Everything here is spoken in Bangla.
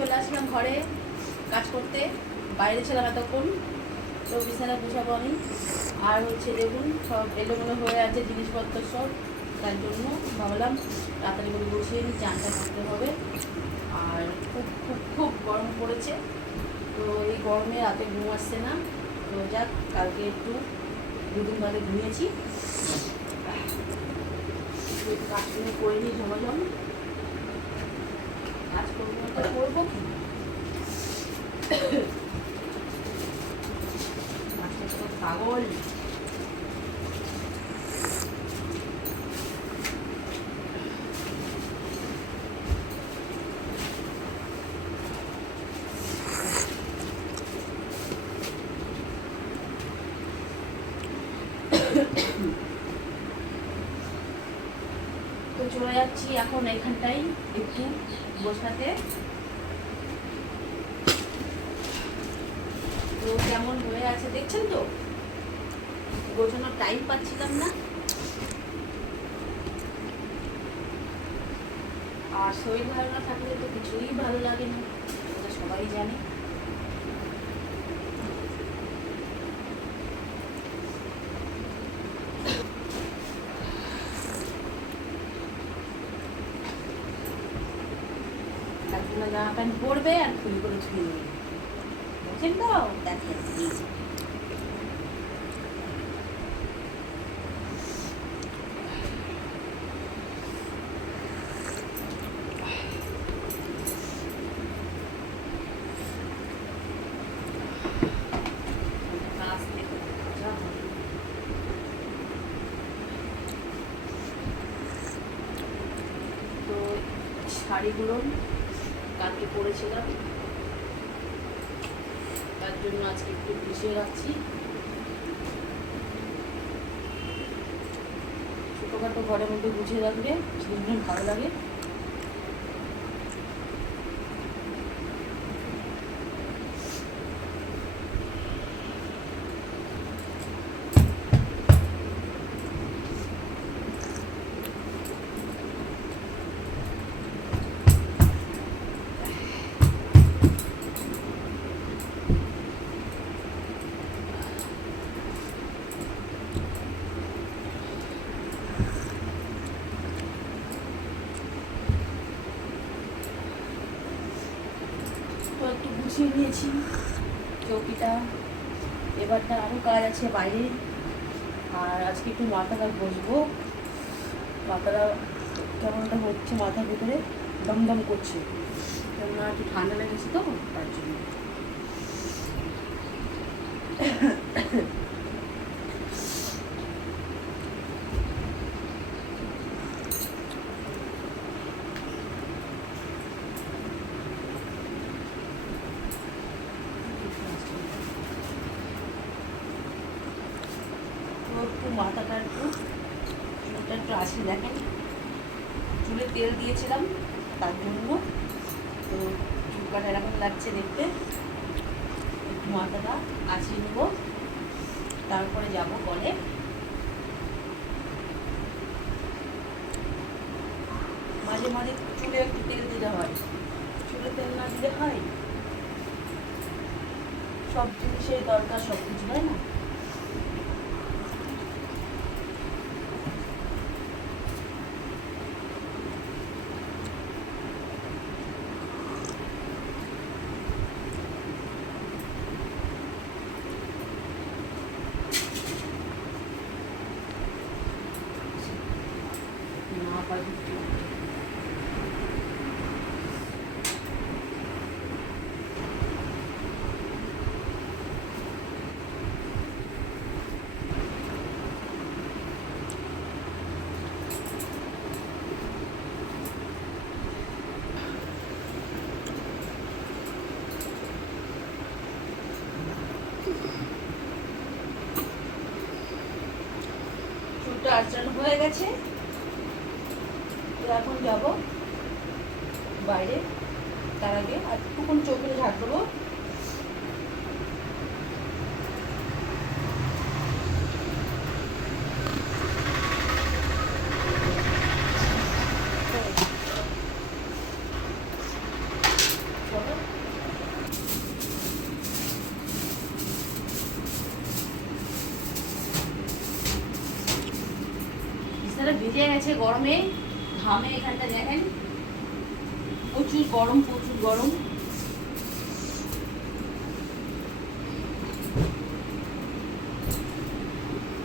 চলে আসলাম ঘরে কাজ করতে। বাইরে ছিলাম এতক্ষণ তো বিছানা গুছাবো আমি। আর হচ্ছে দেখুন, সব এলোমেলো হয়ে আছে, জিনিসপত্র সব। তার জন্য ভাবলাম তাড়াতাড়ি করে গুছিয়ে নিই, চানটা করতে হবে। আর খুব খুব খুব গরম পড়েছে। তো এই গরমে রাতে ঘুম আসছে না। তো যাক, কালকে একটু, দুদিন বাদে ঘুমিয়েছি। কাজগুলো করে নিই ঝমাঝম। কাজ করব? কি তো চলে যাচ্ছি এখন এখানটাই একটু বসাতে। তো কেমন হয়ে আছে দেখছেন তো? গোছানোর টাইম পাচ্ছিলাম না। আর শরীর ভালো না থাকলে তো কিছুই ভালো লাগে না সবাই জানে। জামা প্যান্ট পরবে আর খুলি করে নেবে কাজ দেখে যা হবে। তো শাড়িগুলো কালকে পরেছিলাম তার জন্য আজকে একটু পিছিয়ে রাখছি। ছোটোখাটো ঘরের মধ্যে গুছিয়ে রাখলে ভালো লাগে তো একটু গুছিয়ে নিয়েছি চৌকিটা। এবারটা আরও কাজ আছে বাইরে। আর আজকে একটু মাথাটা বসবো। মাথাটা কেমনটা হচ্ছে মাথার ভিতরে? দমদম করছে। কেননা একটু ঠান্ডা লেগেছে তো, তার জন্য তো একটু মাথাটা একটু চুলটা একটু আসি দেখেন। চুলে তেল দিয়েছিলাম, তার জন্য তো চুলকাটা এরকম লাগছে দেখতে। একটু মাথাটা আসিয়ে নেব, তারপরে যাব কলে মাঝে মাঝে চুলে একটু তেল দিতে হয়। চুলে তেল না দিলে হয়? সব জিনিসের দরকার সব কিছু হয় না না? আঁচড়ানো হয়ে গেছে। তো এখন যাব বাইরে। তার আগে আর টুকুন চোখে ঝাঁক দেবো চলো গালটা ভিজে গেছে গরমে। ঘামে এখানটা দেখেন? প্রচুর গরম প্রচুর গরম।